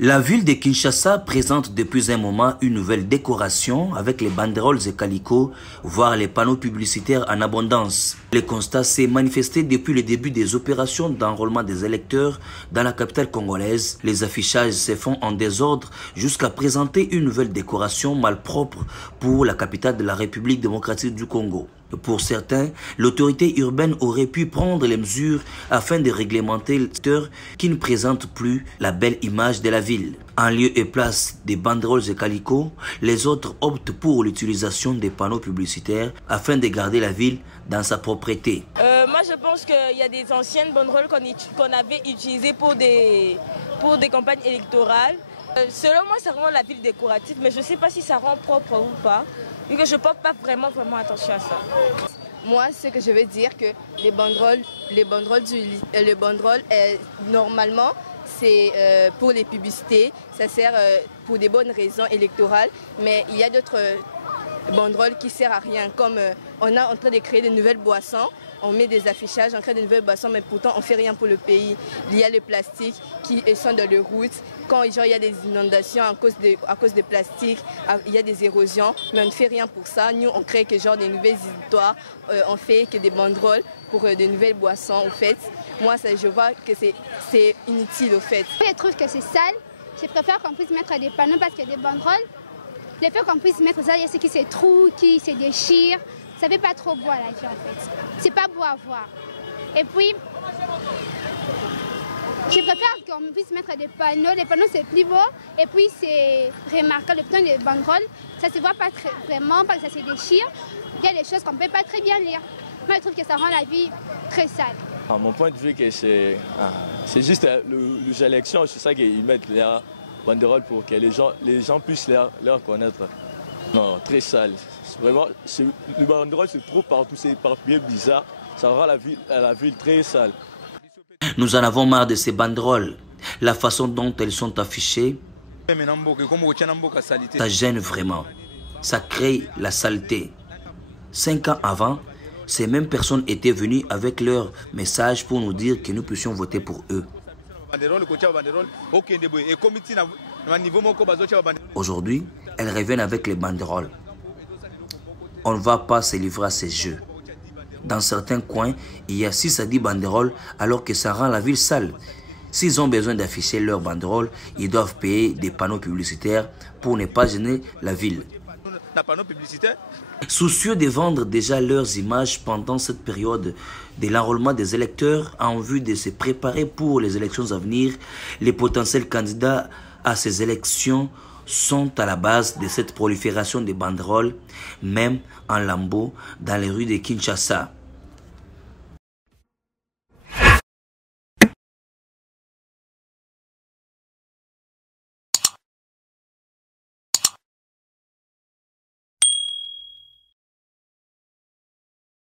La ville de Kinshasa présente depuis un moment une nouvelle décoration avec les banderoles et calicots, voire les panneaux publicitaires en abondance. Le constat s'est manifesté depuis le début des opérations d'enrôlement des électeurs dans la capitale congolaise. Les affichages se font en désordre jusqu'à présenter une nouvelle décoration malpropre pour la capitale de la République démocratique du Congo. Pour certains, l'autorité urbaine aurait pu prendre les mesures afin de réglementer le secteur qui ne présente plus la belle image de la ville. En lieu et place des banderoles et calicots, les autres optent pour l'utilisation des panneaux publicitaires afin de garder la ville dans sa propreté. Moi je pense qu'il y a des anciennes banderoles qu'on avait utilisées pour des campagnes électorales. Selon moi, ça rend la ville décorative, mais je ne sais pas si ça rend propre ou pas, vu que je ne porte pas vraiment attention à ça. Moi, ce que je veux dire, que les banderoles normalement, c'est pour les publicités, ça sert pour des bonnes raisons électorales, mais il y a d'autres banderoles qui ne servent à rien, comme on est en train de créer de nouvelles boissons, on met des affichages, on crée de nouvelles boissons, mais pourtant on ne fait rien pour le pays. Il y a le plastique qui sont dans les routes, quand il y a des inondations à cause de plastique, il y a des érosions, mais on ne fait rien pour ça. Nous, on crée que genre des nouvelles histoires, on fait que des banderoles pour de nouvelles boissons, au fait. Moi, je vois que c'est inutile, au fait. Je trouve que c'est sale, je préfère qu'on puisse mettre des panneaux parce qu'il y a des banderoles. Le fait qu'on puisse mettre ça, il y a ceux qui se trouvent, qui se déchirent. Ça ne fait pas trop beau à la vie en fait. C'est pas beau à voir. Et puis, je préfère qu'on puisse mettre des panneaux. Les panneaux c'est plus beau et puis c'est remarquable. Le temps des banderoles, ça ne se voit pas vraiment parce que ça se déchire. Il y a des choses qu'on ne peut pas très bien lire. Moi je trouve que ça rend la vie très sale. À mon point de vue, c'est juste les élections, c'est ça qu'ils mettent les banderoles pour que les gens puissent les reconnaître. Non, très sale. Vraiment, les banderoles se trouvent partout, c'est éparpillé bizarre. Ça rend la ville très sale. Nous en avons marre de ces banderoles. La façon dont elles sont affichées, ça gêne vraiment. Ça crée la saleté. 5 ans avant, ces mêmes personnes étaient venues avec leur message pour nous dire que nous puissions voter pour eux. Aujourd'hui, elles reviennent avec les banderoles. On ne va pas se livrer à ces jeux. Dans certains coins, il y a 6 à 10 banderoles alors que ça rend la ville sale. S'ils ont besoin d'afficher leurs banderoles, ils doivent payer des panneaux publicitaires pour ne pas gêner la ville. Soucieux de vendre déjà leurs images pendant cette période de l'enrôlement des électeurs en vue de se préparer pour les élections à venir, les potentiels candidats à ces élections sont à la base de cette prolifération des banderoles, même en lambeaux dans les rues de Kinshasa.